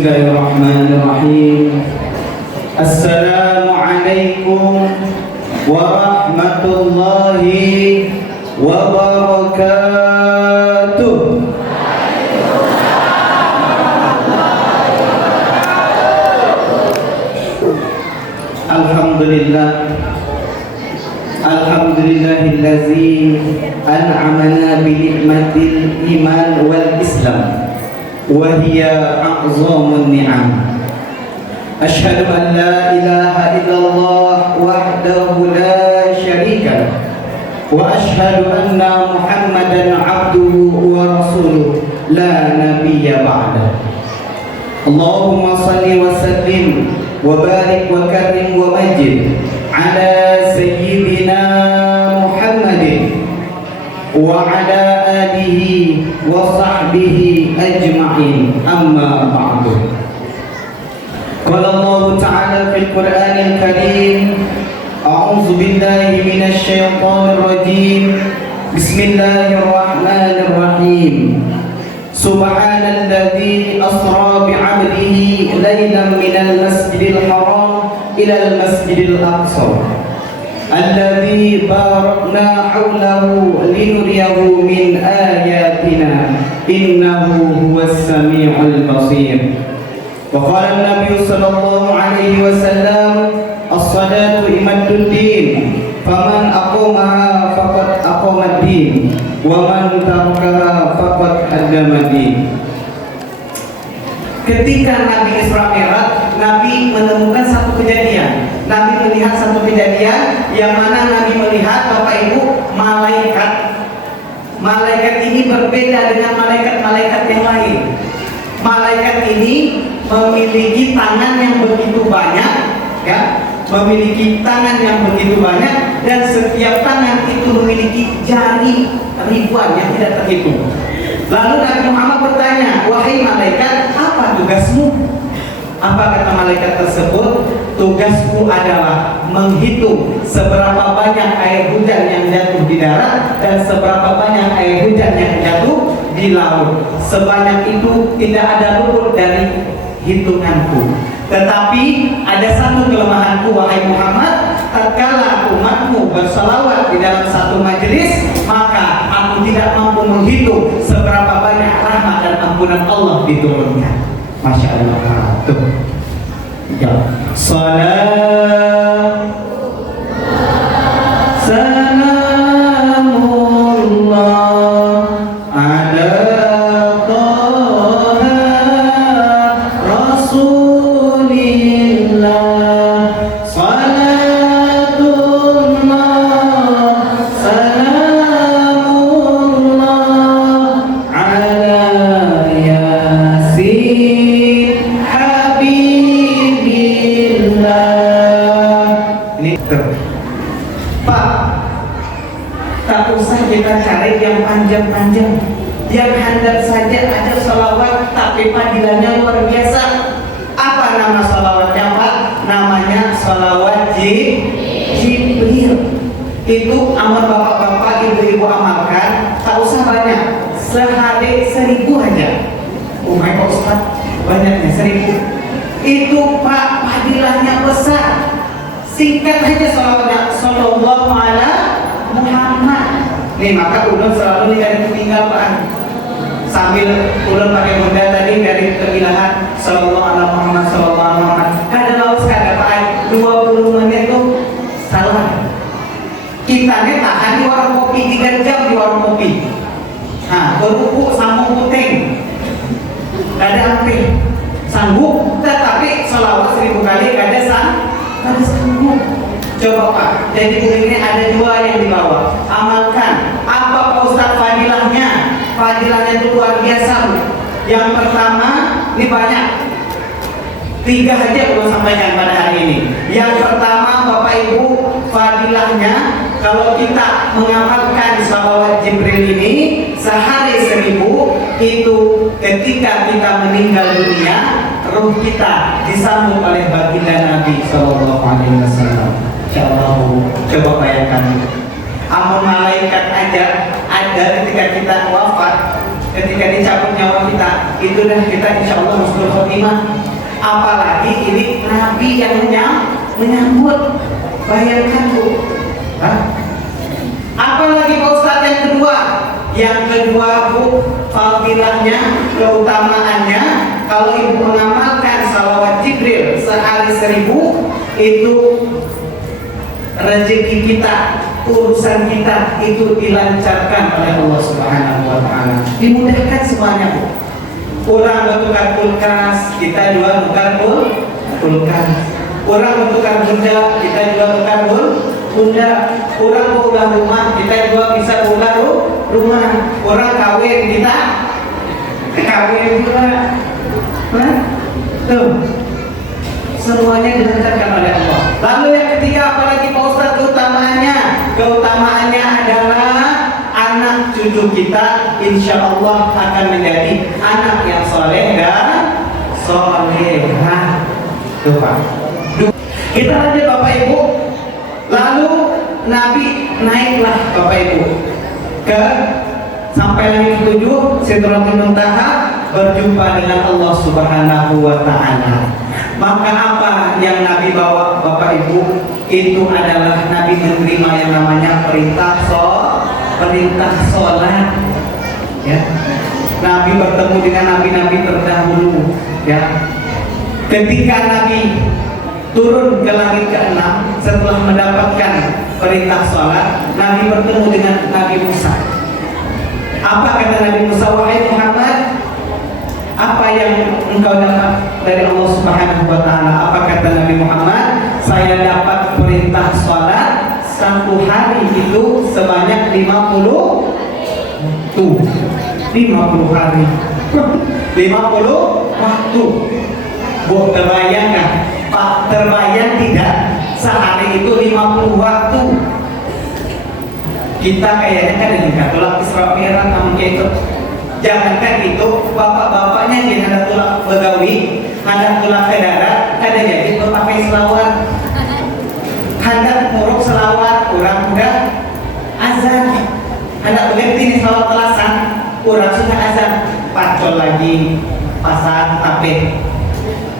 Bismillahirrahmanirrahim. Assalamualaikum warahmatullahi wabarakatuh. Alhamdulillah. Alhamdulillahillazi an'amana bi ni'matil iman wal islam wa hiya a'zamun ni'am. Asyhadu an la ilaha illallah wahdahu la syarika lah wa asyhadu anna Muhammadan 'abduhu wa rasuluh la nabiyya ba'da. Allahumma shalli wa sallim wa barik wa karim wa majid ala sayyidina Muhammadin wa ala alihi wa sahbihi ajma'in, amma ba'du. Qala Allah ta'ala fil Qur'anil Karim, a'udzu billahi minasy syaithanir rajim. Bismillahirrahmanirrahim. Subhanalladzi asra bi'abdihi lailan minal masjidil haram ilal masjidil aqsa alladzi barakna hawlahu linuriyahu min ayatina innahu huwas samiul basir. Wa qala an-nabiy sallallahu alaihi wasallam, as-salatu imaduddin faman aqamaha faqad aqamad-din wa man tarakaha faqad haddamad-din. Ketika Nabi Isra Mi'raj, Nabi menemukan satu kejadian. Nabi melihat satu kejadian yang mana Nabi melihat, Bapak Ibu, malaikat. Malaikat ini berbeda dengan malaikat-malaikat yang lain. Malaikat ini memiliki tangan yang begitu banyak, ya, memiliki tangan yang begitu banyak, dan setiap tangan itu memiliki jari ribuan yang tidak terhitung. Lalu Nabi Muhammad bertanya, wahai malaikat, apa tugasmu? Apa kata malaikat tersebut? Tugasku adalah menghitung seberapa banyak air hujan yang jatuh di darat dan seberapa banyak air hujan yang jatuh di laut. Sebanyak itu tidak ada luput dari hitunganku. Tetapi ada satu kelemahanku, wahai Muhammad. Tatkala umatmu bersalawat di dalam satu majelis, maka aku tidak mampu menghitung seberapa banyak rahmat dan ampunan Allah diturunkan. Masya Allah. Tuh. Ya. Salam. Salamullah ala Taha Rasulillah. Salatullah salamullah ala Yasin Habibillah. Ini Pak, tak usah kita cari yang panjang-panjang, yang handal saja ada salawat tapi panggilannya luar biasa. Apa nama salawatnya, Pak? Namanya salawat Jibril. Itu amal bapak-bapak, ibu-ibu amalkan. Tak usah banyak, sehari 1000 aja. Oh my God, Ustaz, banyaknya 1000. Itu Pak, panggilannya besar. Singkat aja salawatnya, sallallahu ala Muhammad. Nih, maka ulun selalu dari ketinggalan sambil ulun pakai bunda tadi dari kegilahan sallallahu ala Muhammad, sallallahu ala Muhammad. Kada laus kada Pak, 20 menit tuh salah. Kita nih tahan di warung kopi 3 jam di warung kopi. Nah, berbuku sambung puting. Kada ampe sanggup, tetapi salawat 1000 kali kada sanggup. Coba Pak, jadi ini ada 2 yang dibawa. Amalkan. Apa Pak Ustaz fadilahnya? Fadilahnya itu luar biasa. Yang pertama, ini banyak. 3 aja perlu sampaikan pada hari ini. Yang pertama, Bapak Ibu, fadilahnya kalau kita mengamalkan salawat Jibril ini sehari 1000, itu ketika kita meninggal dunia, ruh kita disambut oleh baginda Nabi Sallallahu Alaihi Wasallam. Insyaallah, coba bayangkan, amun malaikat aja ada ketika kita wafat, ketika dicabut nyawa kita, itu dah kita insya Allah husnul khotimah. Apalagi ini Nabi yang menyambut. Bayangkan Bu. Apalagi Pak Ustadz yang kedua? Yang kedua Bu, fadilahnya, keutamaannya, kalau ibu mengamalkan salawat Jibril sehari 1000, itu rezeki kita, urusan kita itu dilancarkan oleh Allah Subhanahu wa Ta'ala. Dimudahkan semuanya Bu. Orang bertukar kulkas, kita jual tukar kulkas. Orang bertukar bunda, kita jual tukar bunda. Orang mau rumah, kita jual bisa ulah rumah. Orang kawin, kita kawin juga. Nah, tuh semuanya dilancarkan oleh Allah. Lalu yang ketiga, apalagi Pak Ustadz keutamaannya? Keutamaannya adalah anak cucu kita insya Allah akan menjadi anak yang soleh dan solehah. Tuh Pak. Kita lanjut Bapak Ibu. Lalu Nabi naiklah Bapak Ibu ke sampai langit ketujuh, Sidratul Muntaha, berjumpa dengan Allah Subhanahu wa Ta'ala. Maka apa yang Nabi bawa Bapak Ibu? Itu adalah Nabi menerima yang namanya perintah sholat. Ya. Nabi bertemu dengan nabi-nabi terdahulu. Ya. Ketika Nabi turun ke langit ke-6 setelah mendapatkan perintah sholat, Nabi bertemu dengan Nabi Musa. Apa kata Nabi Musa? Wahai Muhammad, apa yang engkau dapat dari Allah Subhanahu wa Ta'ala? Apa kata Nabi Muhammad? Saya dapat perintah sholat satu hari itu sebanyak 50 hari 50 waktu. Bu, terbayang kan? Pak, terbayang tidak? Sehari itu 50 waktu. Kita kayaknya kan ini tulang Isra Mi'raj namun itu. Jangankan itu, bapak-bapaknya yang ada tulang begawi, ada tulang federal, ada jadi berpakai selawat. Hendak muruk selawat, kurang udah azan. Hendak berhenti di selawat telasan, kurang sudah azan. Pacol lagi, pasang tape.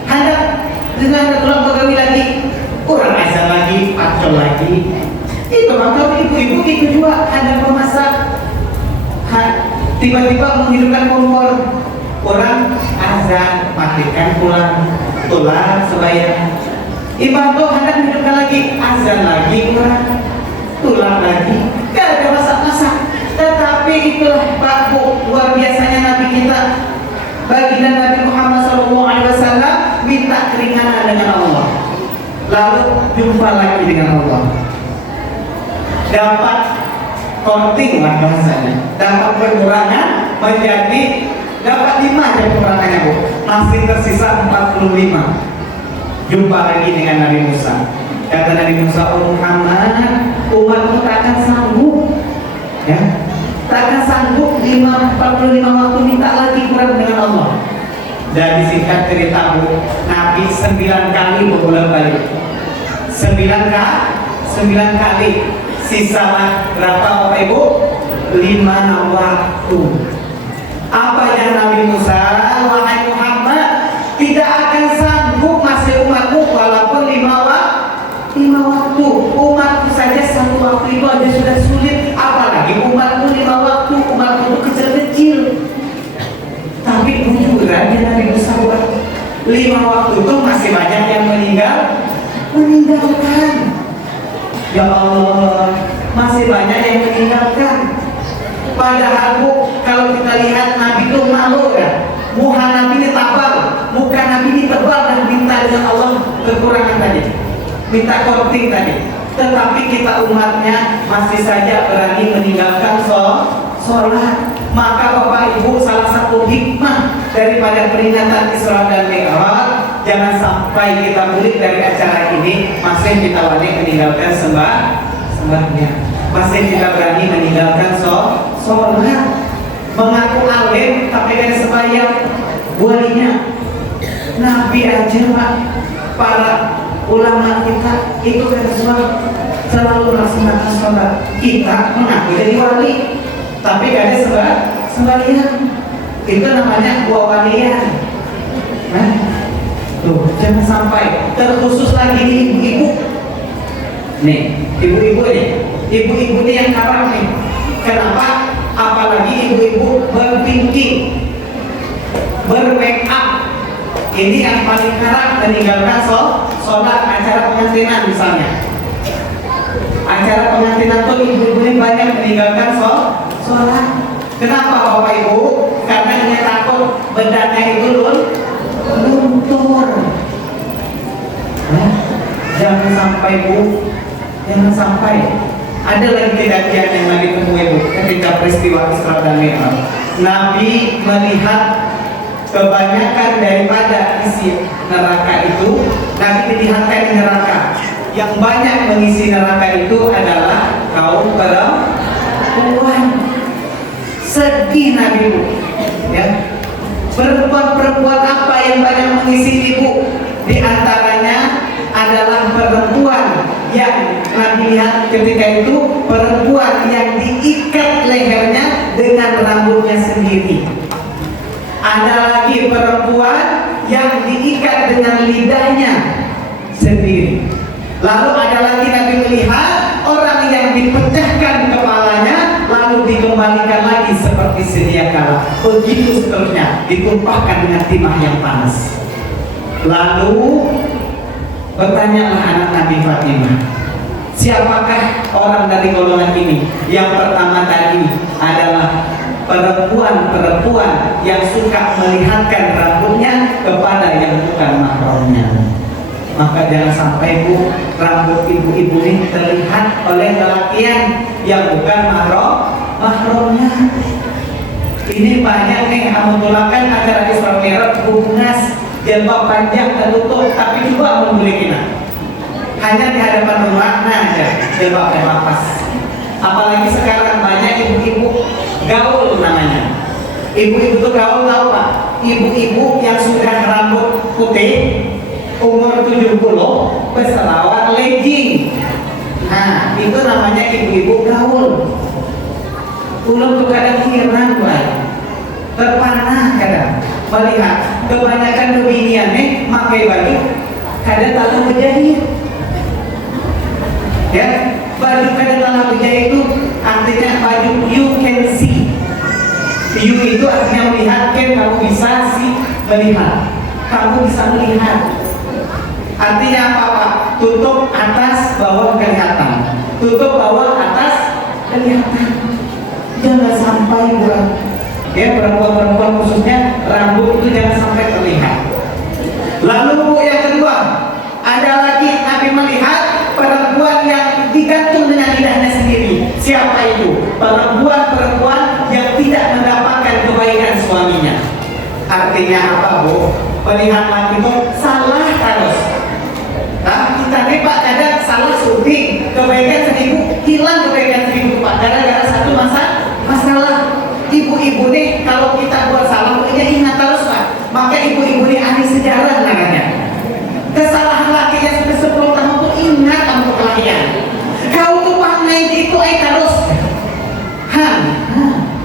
Hendak dengan ada tulang begawi lagi, kurang azan lagi, pacol lagi. Itu maka ibu-ibu itu juga ada pemasak. Tiba-tiba menghidupkan kompor, orang azan, matikan pulang, tulang sembahyang. Ibadah hendak menghidupkan lagi, azan lagi, orang tulang lagi. Gak ada masak-masak. Tetapi itulah Pak Bu, luar biasanya Nabi kita, baginda Nabi Muhammad SAW, minta keringanan dengan Allah. Lalu jumpa lagi dengan Allah. Dapat korting lah bahasanya, dapat pengurangan menjadi dapat 5 aja pengurangannya Bu, masih tersisa 45. Jumpa lagi dengan Nabi Musa. Kata Nabi Musa, oh Muhammad, umatmu tak akan sanggup, ya, tak akan sanggup 45 waktu, minta lagi kurang dengan Allah. Jadi singkat cerita Bu, Nabi 9 kali bolak-balik, 9 kali. Sisalah berapa Bapak Ibu? 5 waktu. Apa yang Nabi Musa? Wahai Muhammad, tidak akan sanggup masih umatmu walaupun 5 waktu. Umatku saja 1 waktu itu aja sudah sulit, apalagi umatmu 5 waktu. Umatmu itu kecil-kecil. Tapi bujuran yang Nabi Musa buat 5 waktu itu masih banyak yang meninggalkan. Ya Allah, masih banyak yang meninggalkan. Padahal Bu, kalau kita lihat Nabi itu malu ya. Muka Nabi ini tebal, muka Nabi ini tebal dan minta dengan Allah kekurangan tadi, minta korting tadi. Tetapi kita umatnya masih saja berani meninggalkan sholat. Maka Bapak Ibu, salah satu hikmah daripada peringatan Isra dan Mi'raj, jangan sampai kita mulik dari acara ini masih kita wani meninggalkan sembahnya, masih kita berani meninggalkan sholat, mengaku alim tapi kan sembahyang. Buahnya Nabi aja Pak, para ulama kita itu kan selalu melaksanakan sholat. Kita mengaku jadi wali tapi gak ada sembahyang. Itu namanya wawalian. Nah, tuh jangan sampai. Terkhusus lagi nih ibu-ibu. Nih, ibu-ibu nih. Ibu-ibu nih yang haram nih. Kenapa? Apalagi ibu-ibu berpinky, bermake up. Ini yang paling haram, meninggalkan sholat acara pengantinan misalnya. Acara pengantinan tuh ibu-ibu ini banyak meninggalkan sholat. Kenapa Bapak Ibu? Karena dia takut bedanya itu luntur. Nah, jangan sampai Bu, jangan sampai. Ada lagi kejadian yang Nabi temui Bu, ketika peristiwa Isra dan Mi'raj. Nabi melihat kebanyakan daripada isi neraka itu, Nabi melihatkan di neraka. Yang banyak mengisi neraka itu adalah kaum perempuan. Sedih Nabi Bu, ya. Perempuan-perempuan apa yang banyak mengisi ibu? Di antaranya adalah perempuan yang Nabi lihat ketika itu, perempuan yang diikat lehernya dengan rambutnya sendiri. Ada lagi perempuan yang diikat dengan lidahnya sendiri. Lalu ada lagi Nabi melihat orang yang dipecahkan kepalanya lalu dikembalikan lagi seperti sedia kala. Begitu seterusnya, ditumpahkan dengan timah yang panas. Lalu bertanyalah anak Nabi Fatimah, siapakah orang dari golongan ini? Yang pertama tadi adalah perempuan-perempuan yang suka melihatkan rambutnya kepada yang bukan mahramnya. Maka jangan sampai Bu, rambut ibu-ibu ini terlihat oleh lelakian yang bukan mahramnya. Ini banyak nih amutulakan acara Isra Mi'raj bungas, jilbab panjang tertutup, tapi juga memiliki hanya di hadapan rumah aja jilbabnya pas. Apalagi sekarang banyak ibu-ibu gaul namanya. Ibu-ibu itu gaul tahu Pak? Ibu-ibu yang sudah rambut putih, umur 70, berselawar legging. Nah, itu namanya ibu-ibu gaul. Ulun tuh kadang heran Pak, terpanah kadang melihat kebanyakan bebinian pakai baju kadang tak berjahit. Ya, baju kadang tak berjahit itu artinya baju you can see. You itu artinya melihat, kan kamu bisa sih melihat, kamu bisa melihat. Artinya apa Pak? Tutup atas bawah kelihatan, tutup bawah atas kelihatan. Jangan sampai buat ya perempuan-perempuan khususnya rambut itu jangan sampai terlihat. Lalu Bu, yang kedua ada lagi Nabi melihat perempuan yang digantung dengan lidahnya sendiri. Siapa itu? Perempuan-perempuan yang tidak mendapatkan kebaikan suaminya. Artinya apa Bu? Melihat laki itu salah terus. Nah, kita nih Pak kadang salah syuting, kebaikan 1000 hilang kebaikan 1000 Pak, gara-gara satu masalah. Ibu-ibu nih kalau kita buat salah ya ingat terus Pak. Maka ibu-ibu nih ahli sejarah namanya. Kesalahan laki yang sudah 10 tahun tuh ingat kamu kelahiran. Kau tuh pangai itu terus.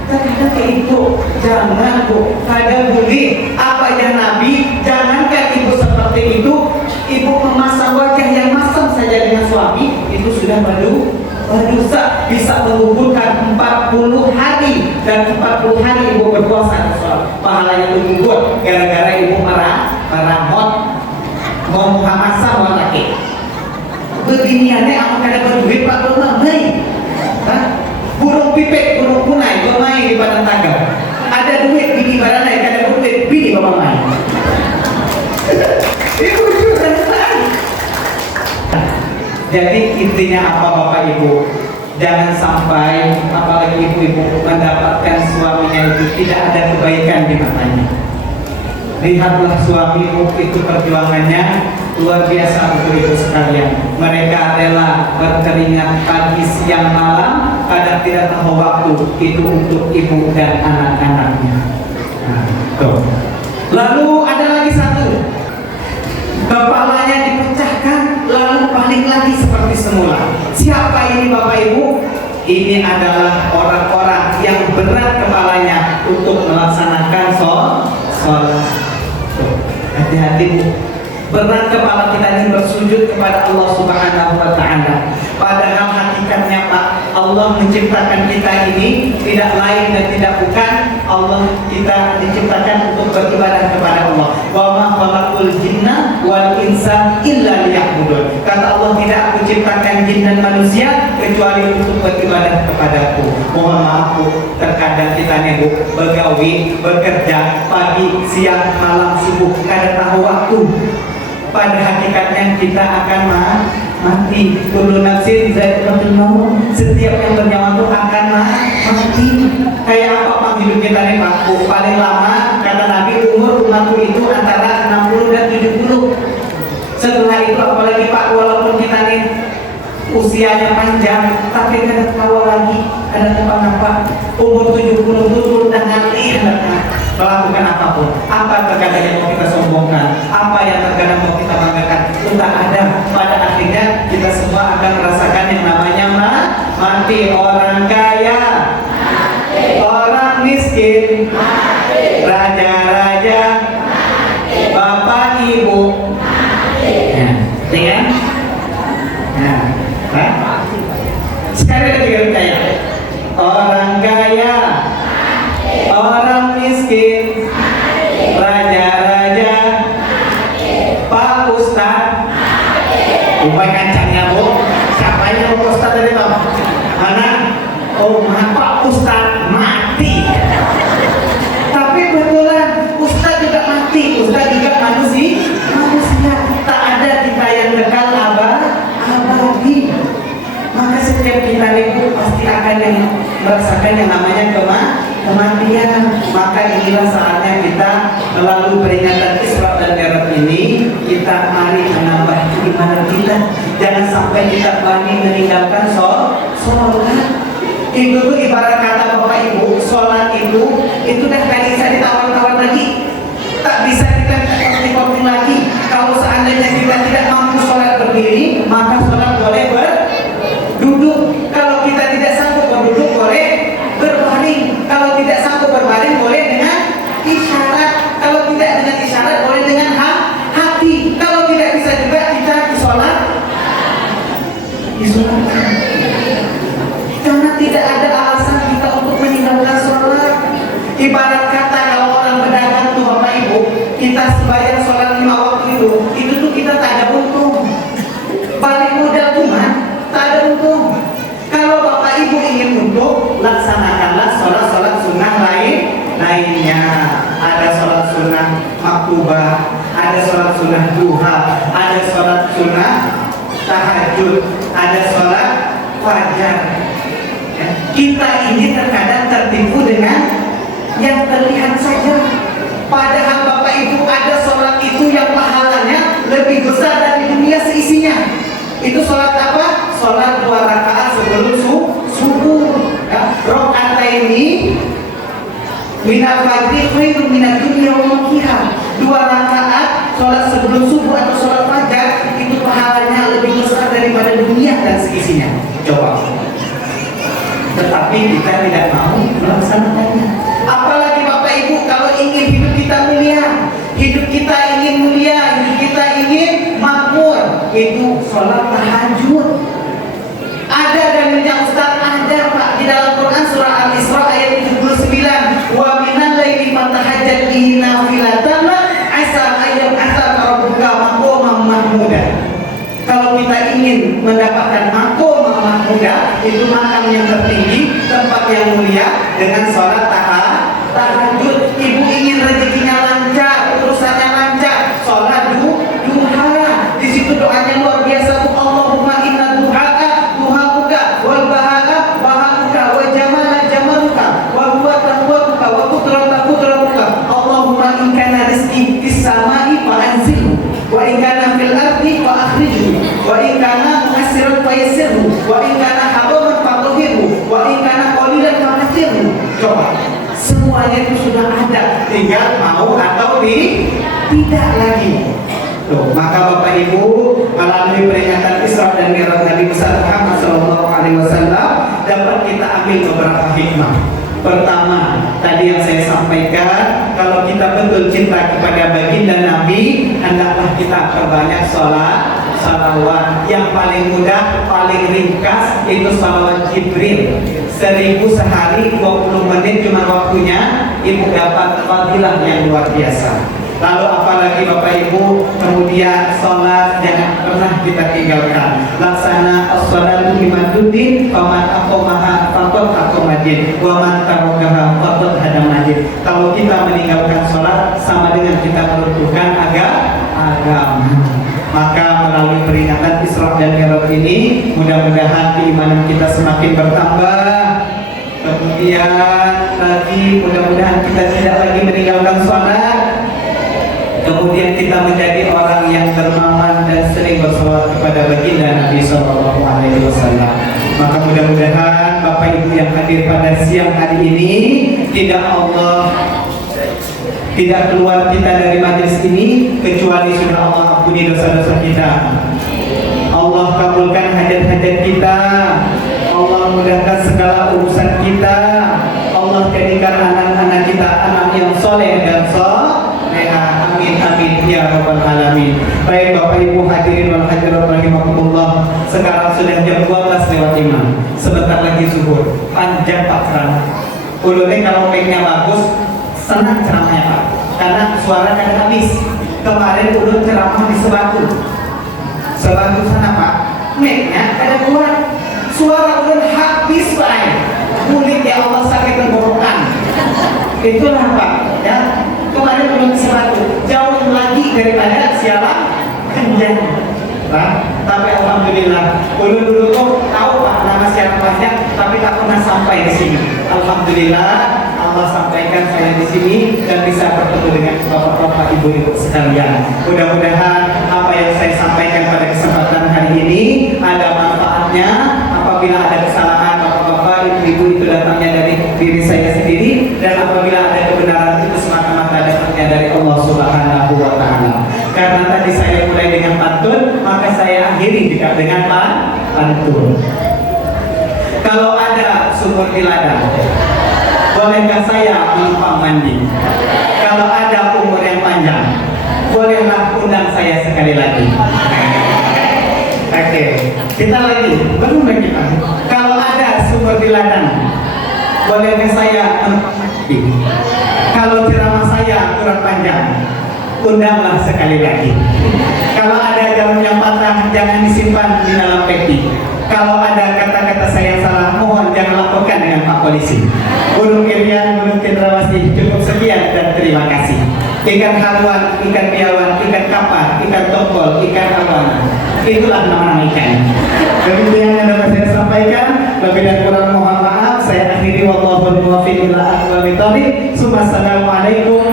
Terkadang kayak itu. Jangan Bu, kadang budi apa yang Nabi, jangankan ibu seperti itu, ibu memasang wajah yang masam saja dengan suami itu sudah berdosa, bisa menggugurkan 40 hari dan 40 hari ibu berpuasa pahalanya itu gugur gara-gara ibu merahmot mau hamasa mau laki beginiannya amat kada berduit Pak bermain. Burung pipit, burung punai bermain di padang tagar, ada duit bini barang naik, ada duit bini bermain. Ibu juga. Jadi intinya apa Bapak Ibu? Jangan sampai apalagi ibu-ibu mendapatkan suaminya itu tidak ada kebaikan di matanya. Lihatlah suamimu itu perjuangannya luar biasa untuk ibu sekalian. Mereka rela berkeringat pagi siang malam, kadang tidak tahu waktu itu untuk ibu dan anak-anaknya. Lalu ada lagi satu, kepalanya dipecahkan lalu balik lagi seperti semula. Siapa ini Bapak Ibu? ini adalah orang-orang yang berat kepalanya untuk melaksanakan sholat. Hati-hati Bu, berat kepala kita ini bersujud kepada Allah Subhanahu wa Ta'ala. Padahal hakikatnya Pak, Allah menciptakan kita ini tidak lain dan tidak bukan Allah, kita diciptakan untuk beribadah kepada Allah. Wa ma khalaqul jinna wal insa illa liya'budun. Kata Allah, tidak aku ciptakan jin dan manusia kecuali untuk beribadah kepadaku. Mohon maaf Bu, terkadang kita nih Bu, begawi, bekerja pagi, siang, malam, sibuk, kada tahu waktu. Pada hakikatnya kita akan mati. Kullu nafsin dha'iqatul maut. Setiap yang bernyawa itu akan mati. Kayak apa Pak hidup kita nih Pak? Paling lama kata Nabi umur umatku itu antara 60 dan 70. Setelah itu apalagi Pak, walaupun kita nih usianya panjang tapi kada tahu lagi, ada apa-apa. Umur 70 itu sudah ngalih melakukan apapun. Apa terkadang yang mau kita sombongkan, apa yang terkadang mau kita banggakan, itu tak ada. Pada akhirnya kita semua akan merasakan yang namanya mati. Orang kaya mati, orang miskin mati, raja-raja mati, bapak ibu mati. Ya, nah, sekali lagi kaya. Orang kaya mati, orang miskin mati, raja-raja mati, Pak Ustad mati. Upaya kancangnya Bu, siapanya Pak Ustad tadi Pak? Mana? Oh, Pak Ustad mati. Tapi betulan Ustad juga mati, Ustad juga manusia. Tak ada kita yang kekal abadi. Maka setiap kita itu pasti akan merasakan yang namanya kematian. Maka inilah saatnya kita melalui peringatan Isra dan Mi'raj ini, kita mari menambah keimanan kita. Jangan sampai kita berani meninggalkan sholat. Itu tuh ibarat kata Bapak Ibu, sholat itu dah gak bisa ditawar-tawar lagi, tak bisa kita korting lagi. Kalau seandainya kita tidak mampu sholat berdiri, maka sholat boleh berduduk. Kalau kita tidak sanggup berduduk, boleh berbaring. Kalau tidak sanggup berbaring, boleh dengan isyarat. Kalau tidak dengan isyarat, boleh dengan hati. Kalau tidak bisa juga kita sholat disunatkan. Karena tidak ada alasan kita untuk meninggalkan sholat. Ibarat kata kalau orang berdagang tuh Bapak Ibu, kita sembahyang sholat 5 waktu itu tuh kita tak ada untung. Balik modal cuma tak ada untung. Kalau Bapak Ibu ingin untung, laksanakanlah sholat sunnah lainnya. Ada sholat sunnah maktubah, ada sholat sunnah duha, ada sholat sunnah tahajud, ada sholat fajar. Kita ini terkadang tertipu dengan yang terlihat saja. Padahal Bapak Ibu, ada sholat itu yang pahalanya lebih besar dari dunia seisinya. Itu sholat apa? Sholat 2 rakaat sebelum subuh. Rakaat ini minal fajri khairum minad dunya wa ma fiha. 2 rakaat sholat sebelum subuh atau sholat fajar itu pahalanya lebih besar daripada dunia dan seisinya. Coba. Tetapi kita tidak mau melaksanakannya. Apalagi Bapak Ibu, kalau ingin hidup kita mulia, hidup kita ingin makmur, itu sholat tahajud. Ada dalilnya Ustaz? Ada Pak, di dalam Quran surah Al-Isra ayat 79. Wa minal laili fatahajjat bihi nafilatan asa ayyam asa rabbuka maqaman mahmuda. Kalau kita ingin mendapatkan maqam mahmuda, itu makam yang tertinggi, tempat yang mulia, dengan sholat tahajud. Ibu ingin rezekinya lancar, urusannya lancar, sholat duha. Di situ doanya luar biasa. Allahumma inna duha'uka wal baha'a wa jamala jamaluka wa qudratuka wa qudratuka. Allahumma in kana rizqi fis sama'i fa anzilhu wa in kana fil ardi fa akhrijhu wa in kana mu'assiran fa yassirhu wa in kana haraman fa tahhirhu wa in kana qalilan fa kathirhu. Coba, semuanya itu sudah ada, tinggal mau atau tidak lagi. Tuh, maka Bapak Ibu, melalui peringatan Isra dan Mi'raj Nabi besar Muhammad SAW dapat ambil beberapa hikmah. Pertama, tadi yang saya sampaikan, kalau kita betul cinta kepada baginda Nabi, hendaklah kita perbanyak salawat. Yang paling mudah, paling ringkas itu salawat Jibril. 1000 sehari, 20 menit cuma waktunya, ibu dapat fadilah yang luar biasa. Lalu apalagi Bapak Ibu, kemudian sholat jangan pernah kita tinggalkan. Laksana as-sholatu limaduddin, faman aqamaha faqad aqamadin, wa man tarakaha faqad hadamadin. Kalau kita meninggalkan sholat sama dengan kita meruntuhkan agama. Maka melalui peringatan Isra dan Mi'raj ini, mudah-mudahan keimanan kita semakin bertambah. Kemudian lagi mudah-mudahan kita tidak lagi meninggalkan sholat. Kemudian kita menjadi orang yang dermawan dan sering bersolawat kepada baginda Nabi Sallallahu Alaihi Wasallam. Maka mudah-mudahan Bapak Ibu yang hadir pada siang hari ini, tidak keluar kita dari majelis ini kecuali sudah Allah ampuni dosa-dosa kita. Allah kabulkan hajat-hajat kita. Allah mudahkan segala urusan kita. Allah jadikan anak-anak kita anak yang soleh dan soleha. Amin amin ya rabbal alamin. Baik Bapak Ibu hadirin wal hadirat rahimakumullah. Sekarang sudah jam 12:05. Sebentar lagi zuhur. Panjang Pak ceramah. Ulunnya kalau mic-nya bagus, senang ceramahnya Pak. Karena suara kan habis. Kemarin ulun ceramah di Sebatu sana Pak. Mic-nya ada kuat. Suara ulun habis Pak. Kulit ya Allah sakit tenggorokan. Itulah Pak ya. Kemarin belum Sebatu jauh lagi daripada siaran Kenjang, Pak. Tapi alhamdulillah, dulu tuh tahu Pak nama siaran panjang, tapi tak pernah sampai di sini. Alhamdulillah, Allah sampaikan saya di sini dan bisa bertemu dengan bapak-bapak, ibu-ibu sekalian. Mudah-mudahan apa yang saya sampaikan pada kesempatan hari ini ada manfaatnya. Apabila ada kesalahan bapak-bapak, ibu-ibu itu datangnya dari diri saya sendiri, dan apabila ada kebenaran itu semata-mata datangnya dari Allah Subhanahu wa Ta'ala. Karena tadi saya mulai dengan pantun, maka saya akhiri juga dengan pantun. Kalau ada sumur di ladang, bolehkah saya menumpang mandi? Kalau ada umur yang panjang, bolehlah undang saya sekali lagi. Oke, kita lagi, belum lagi Pak. Kalau ada sumur di ladang, bolehkah saya menumpang mandi? Kalau ceramah saya kurang panjang, undanglah sekali lagi. Kalau ada jarum yang patah, jangan disimpan di dalam peti. Kalau ada kata-kata saya salah, mohon jangan laporkan dengan Pak Polisi. Gunung Irian, Gunung Cendrawasih, cukup sekian dan terima kasih. Ikan haluan, ikan biawan, ikan kapar, ikan tongkol, ikan awana. Itulah nama-nama ikan. Begitu yang dapat saya sampaikan. Lebih dan kurang mohon maaf. Saya akhiri wallahul muwaffiq ila aqwamit thoriq. Assalamualaikum